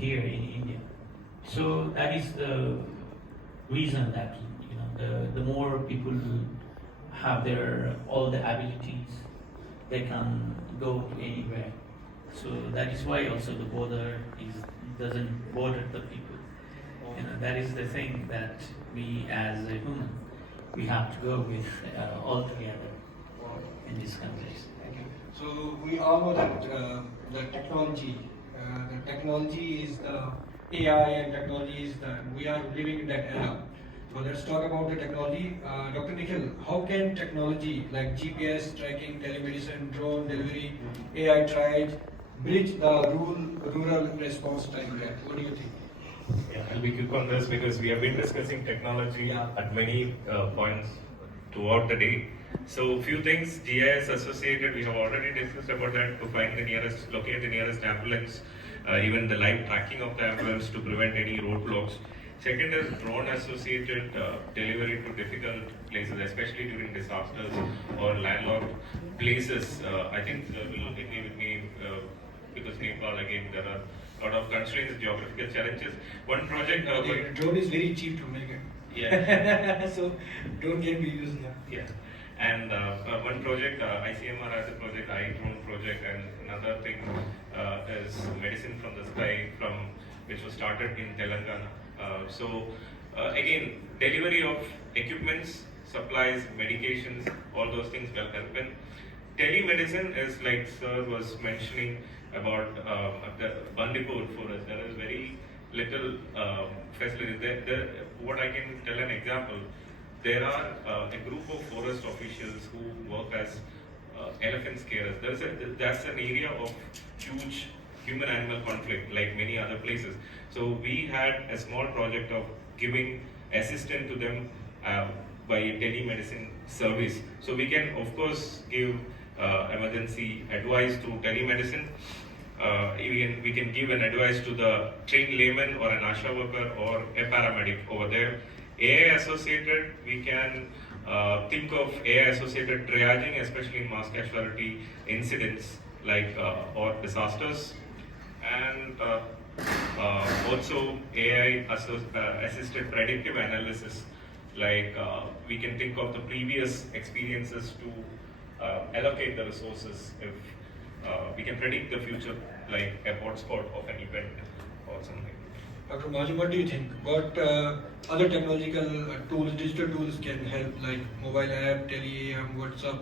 here in India. So that is the reason that the more people have their all the abilities, they can go to anywhere. So that is why also the border doesn't border the people. That is the thing that we as a human we have to go with all together in these countries. Thank you. So we all know that the technology is the AI, and technology is the we are living in that era. So let's talk about the technology. Dr. Nikhil, how can technology like GPS tracking, telemedicine, drone delivery, AI triage bridge the rural response time gap? What do you think? Yeah, I'll be quick on this because we have been discussing technology at many points throughout the day. So few things GIS associated, we have already discussed about that, to find the nearest, locate the nearest ambulance, even the live tracking of the ambulance to prevent any roadblocks. Second is drone associated delivery to difficult places, especially during disasters or landlocked places. I think will agree with me because Nepal, again, there are a lot of constraints, geographical challenges. One project. The drone is very cheap to make it. Yeah. So drone can be used now. Yeah. And one project, ICMR has a project, iDrone project, and another thing is medicine from the sky, which was started in Telangana. Again, delivery of equipments, supplies, medications, all those things will help in. Telemedicine is like Sir was mentioning about the Bandipur forest. There is very little facilities. What I can tell an example, there are a group of forest officials who work as elephant scarers. That's an area of huge human-animal conflict, like many other places. So we had a small project of giving assistance to them by telemedicine service. So we can, of course, give emergency advice through telemedicine. We can give an advice to the trained layman or an ASHA worker or a paramedic over there. AI associated, we can think of AI associated triaging, especially in mass casualty incidents like or disasters, and also AI assisted predictive analysis, like we can think of the previous experiences to allocate the resources. If we can predict the future, like a hotspot of an event or something. Dr. Majum, what do you think? What other technological tools, digital tools can help, like mobile app, tele-AM, WhatsApp?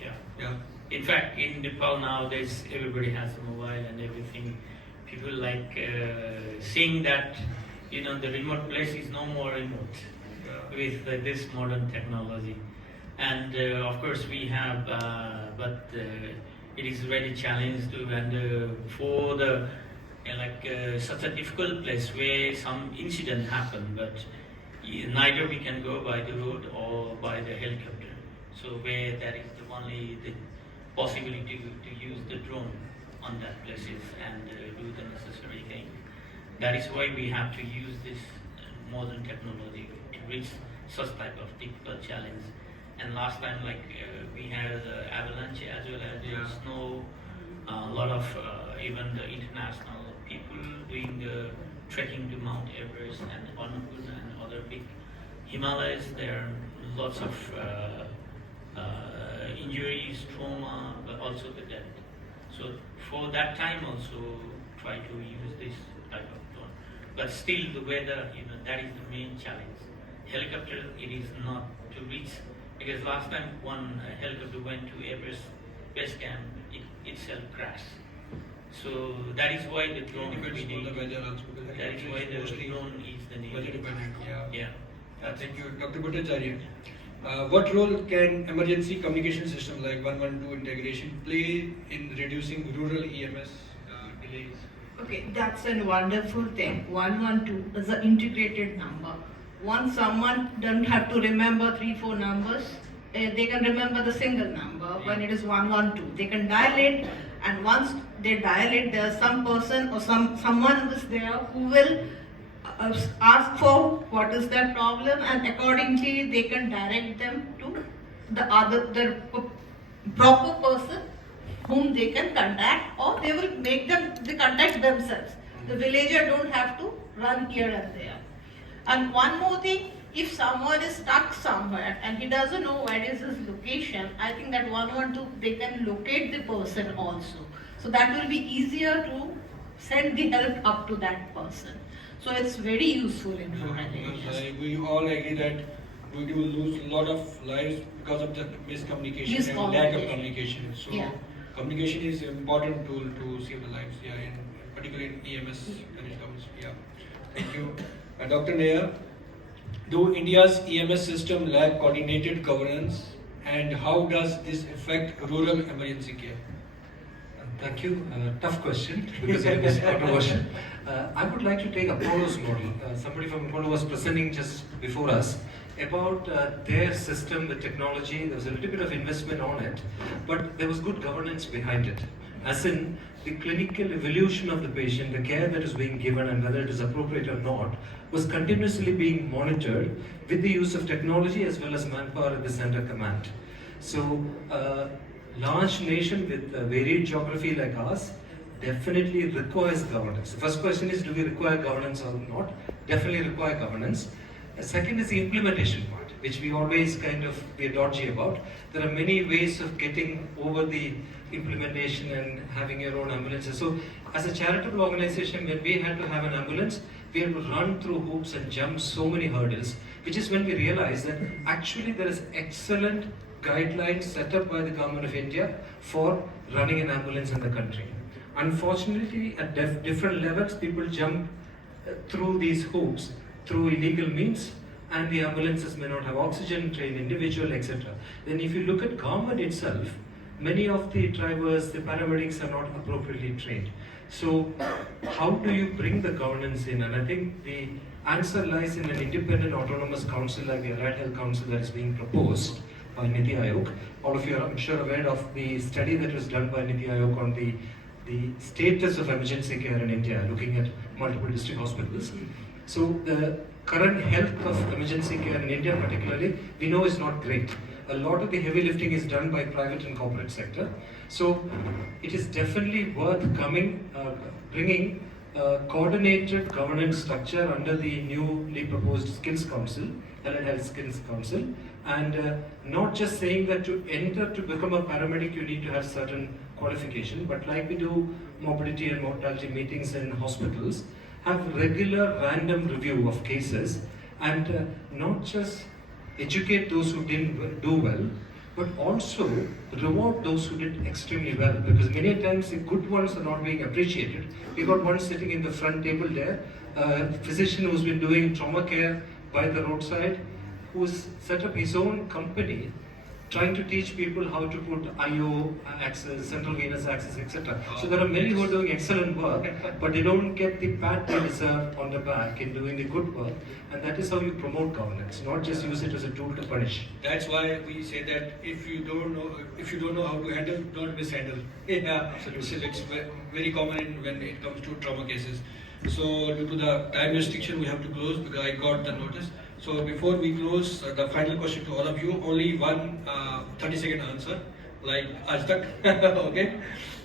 Yeah. In fact, in Nepal nowadays, everybody has a mobile and everything. People like seeing that the remote place is no more remote with this modern technology. And of course, we have, but it is very challenged and for the such a difficult place where some incident happened, but neither we can go by the road or by the helicopter. So where there is only the possibility to use the drone on that places and do the necessary thing. That is why we have to use this modern technology to reach such type of difficult challenge. And last time, we had avalanche as well as snow. A lot of even the international people doing the trekking to Mount Everest and Annapurna and other big Himalayas. There are lots of injuries, trauma, but also the death. So for that time also try to use this type of drone. But still the weather, that is the main challenge. Helicopter, it is not to reach, because last time one helicopter went to Everest base camp, it itself crashed. So that is why the drone Depends we on need. the weather also, because That is why the mostly drone is the need. weather dependent. Yeah. Thank you, Dr. Bhattacharya. What role can emergency communication system like 112 integration play in reducing rural EMS delays? Okay, that's a wonderful thing. 112 is an integrated number. Once someone doesn't have to remember 3-4 numbers, they can remember the single number when it is 112. They can dial it, and once they dial it, there's some person or someone who is there who will ask for what is their problem, and accordingly they can direct them to the proper person whom they can contact, or they will make them they contact themselves. The villager don't have to run here and there. And one more thing, if someone is stuck somewhere and he doesn't know where is his location, I think that 112, they can locate the person also. So that will be easier to send the help up to that person. So it's very useful in rural areas. We all agree that we do lose a lot of lives because of the miscommunication and lack of communication. So Yeah. communication is an important tool to save the lives, yeah, in particularly in EMS when it comes. Yeah. Thank you. Dr. Nair, do India's EMS system lack coordinated governance, and how does this affect rural emergency care? Thank you. Tough question because it is controversial. I would like to take Apollo's model. Somebody from Apollo was presenting just before us about their system with technology. There was a little bit of investment on it, but there was good governance behind it. As in, the clinical evolution of the patient, the care that is being given and whether it is appropriate or not, was continuously being monitored with the use of technology as well as manpower at the center command. So, large nation with varied geography like ours definitely requires governance. The first question is, do we require governance or not? Definitely require governance. The second is the implementation part, which we always we're dodgy about. There are many ways of getting over the implementation and having your own ambulances. So as a charitable organization, when we had to have an ambulance, we had to run through hoops and jump so many hurdles, which is when we realized that actually there is excellent guidelines set up by the government of India for running an ambulance in the country. Unfortunately, at different levels, people jump through these hoops through illegal means, and the ambulances may not have oxygen, trained individual, etc. Then if you look at government itself, many of the drivers, the paramedics are not appropriately trained. So how do you bring the governance in? And I think the answer lies in an independent autonomous council like the Allied Health Council that is being proposed by Niti Aayog. All of you are, I'm sure, aware of the study that was done by Niti Aayog on the status of emergency care in India, looking at multiple district hospitals. So the current health of emergency care in India particularly, we know is not great. A lot of the heavy lifting is done by private and corporate sector. So it is definitely worth bringing a coordinated governance structure under the newly proposed Skills Council, Allied Health Skills Council, and not just saying that to enter to become a paramedic you need to have certain qualification, but like we do morbidity and mortality meetings in hospitals, have regular random review of cases and not just educate those who didn't do well, but also reward those who did extremely well, because many times the good ones are not being appreciated. We got one sitting in the front table there, a physician who's been doing trauma care by the roadside, who's set up his own company trying to teach people how to put IO access, central venous access, etc. So there are many who are doing excellent work, but they don't get the pat they deserve on the back in doing the good work, and that is how you promote governance, not just use it as a tool to punish. That's why we say that if you don't know how to handle, don't mishandle. Yeah, absolutely. It's very common when it comes to trauma cases. So due to the time restriction, we have to close because I got the notice. So before we close, the final question to all of you, only one 30-second answer, like aaj tak. Okay.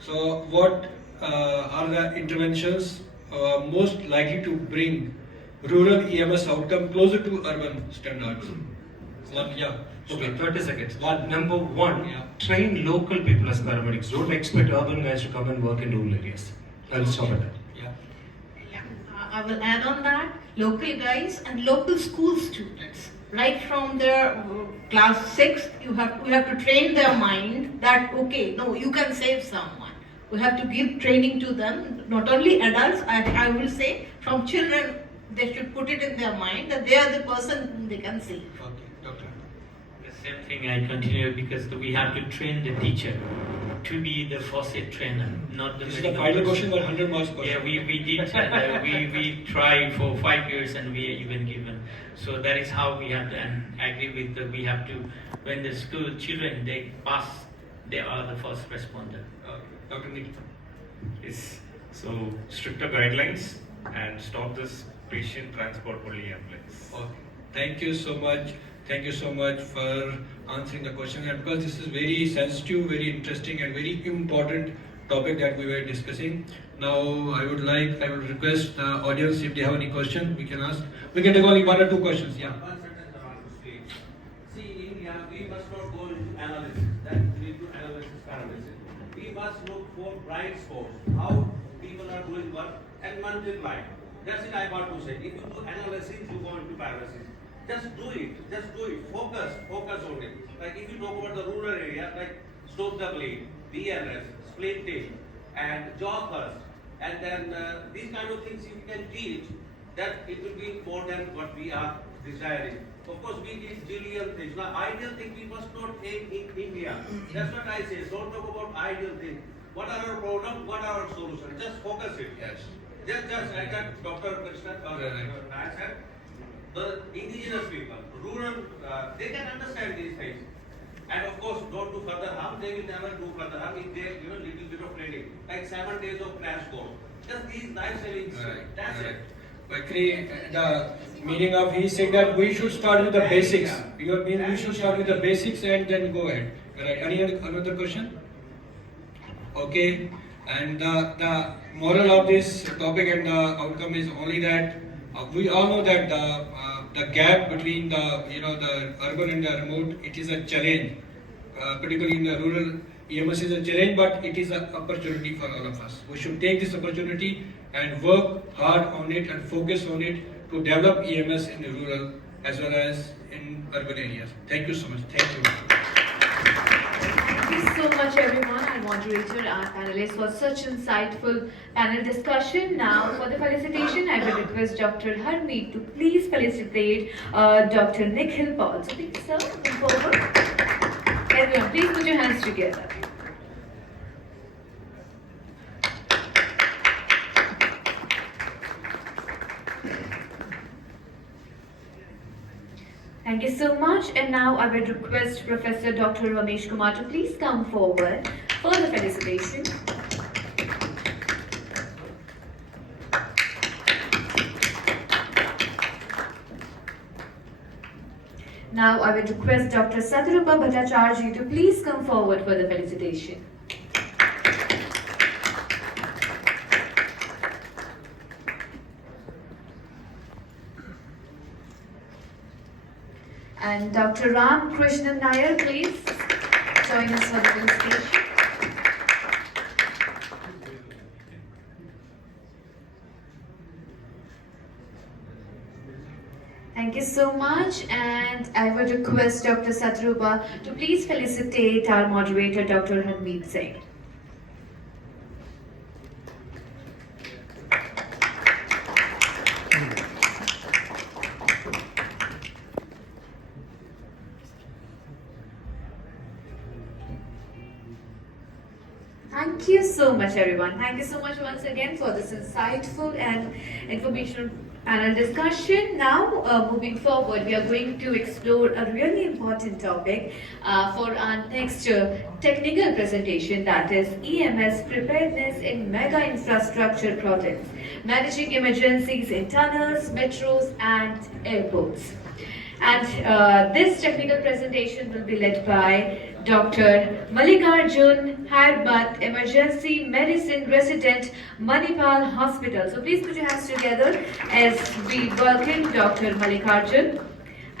So what are the interventions most likely to bring rural EMS outcome closer to urban standards? One, yeah. Okay, 30 seconds. One. Number one, Yeah. train local people as paramedics. Don't expect urban guys to come and work in rural areas. I'll stop at that. Yeah. Yeah, I will add on that, local guys and local school students. Right from their class 6, we have to train their mind that, okay, no, you can save someone. We have to give training to them, not only adults, I will say, from children, they should put it in their mind that they are the person whom they can save. Okay, doctor. The same thing I continue because we have to train the teacher to be the first aid trainer, not the This is the medical final person. question, but 100 marks question. Yeah, we did, and we tried for 5 years and we are even given. So that is how we have to, and I agree with we have to, when the school children, they pass, they are the first responder. Dr. Nick. Yes. So stricter guidelines and stop this patient transport only ambulance. Okay. Thank you so much. Thank you so much for answering the question. And because this is very sensitive, very interesting, and very important topic that we were discussing, Now I would request the audience if they have any question, we can ask. We can take only one or two questions. Yeah. One sentence I want to say. See, in India, we must not go into analysis. That we need to analysis paralysis. We must look for bright spots, how people are doing work and multiply. That's it I want to say. If you do analysis, you go into paralysis. Just do it. Just do it. Focus on it. Like if you talk about the rural area, like Stoke the Blade, BRS, Split Tail, and Joggers, and then these kind of things you can teach, that it will be more than what we are desiring. Of course, we need zillion things. Now, ideal thing we must not aim in India. That's what I say. Don't talk about ideal things. What are our problems? What are our solutions? Just focus it. Yes. Just like that Dr. Krishna I said, the indigenous people, rural, they can understand these things. And of course, don't do further harm. They will never do further harm if they, little bit of training. Like 7 days of crash course. Just these life savings. Right. That's it. Actually, the meaning of he said that we should start with the basics. You mean we should start with the basics and then go ahead. Right. Any another question? Okay. And the moral of this topic and the outcome is only that we all know that the gap between the urban and the remote, it is a challenge. Particularly in the rural, EMS is a challenge, but it is an opportunity for all of us. We should take this opportunity and work hard on it and focus on it to develop EMS in the rural as well as in urban areas. Thank you so much. Thank you. Thank you so much, everyone, our moderator, our panelists, for such insightful panel discussion. Now, for the felicitation, I will request Dr. Harmeet to please felicitate Dr. Nikhil Paul. So, please, sir, come forward. Everyone, please put your hands together. Thank you so much. And now I will request Professor Dr. Ramesh Kumar to please come forward for the felicitation. Now I will request Dr. Satrupa Bhattacharya to please come forward for the felicitation. And Dr. Ram Krishnan Nair, please join us for the felicitation. Thank you so much, and I would request Dr. Satrupa to please felicitate our moderator, Dr. Harmeet Singh. Thank you so much, everyone. Thank you so much once again for this insightful and informational panel discussion. Now, moving forward, we are going to explore a really important topic for our next technical presentation, that is EMS preparedness in mega infrastructure projects, managing emergencies in tunnels, metros, and airports. And this technical presentation will be led by Dr. Mallikarjun Harbat, Emergency Medicine Resident, Manipal Hospital. So please put your hands together as we welcome Dr. Mallikarjun.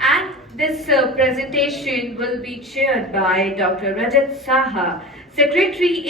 And this presentation will be chaired by Dr. Rajat Saha, Secretary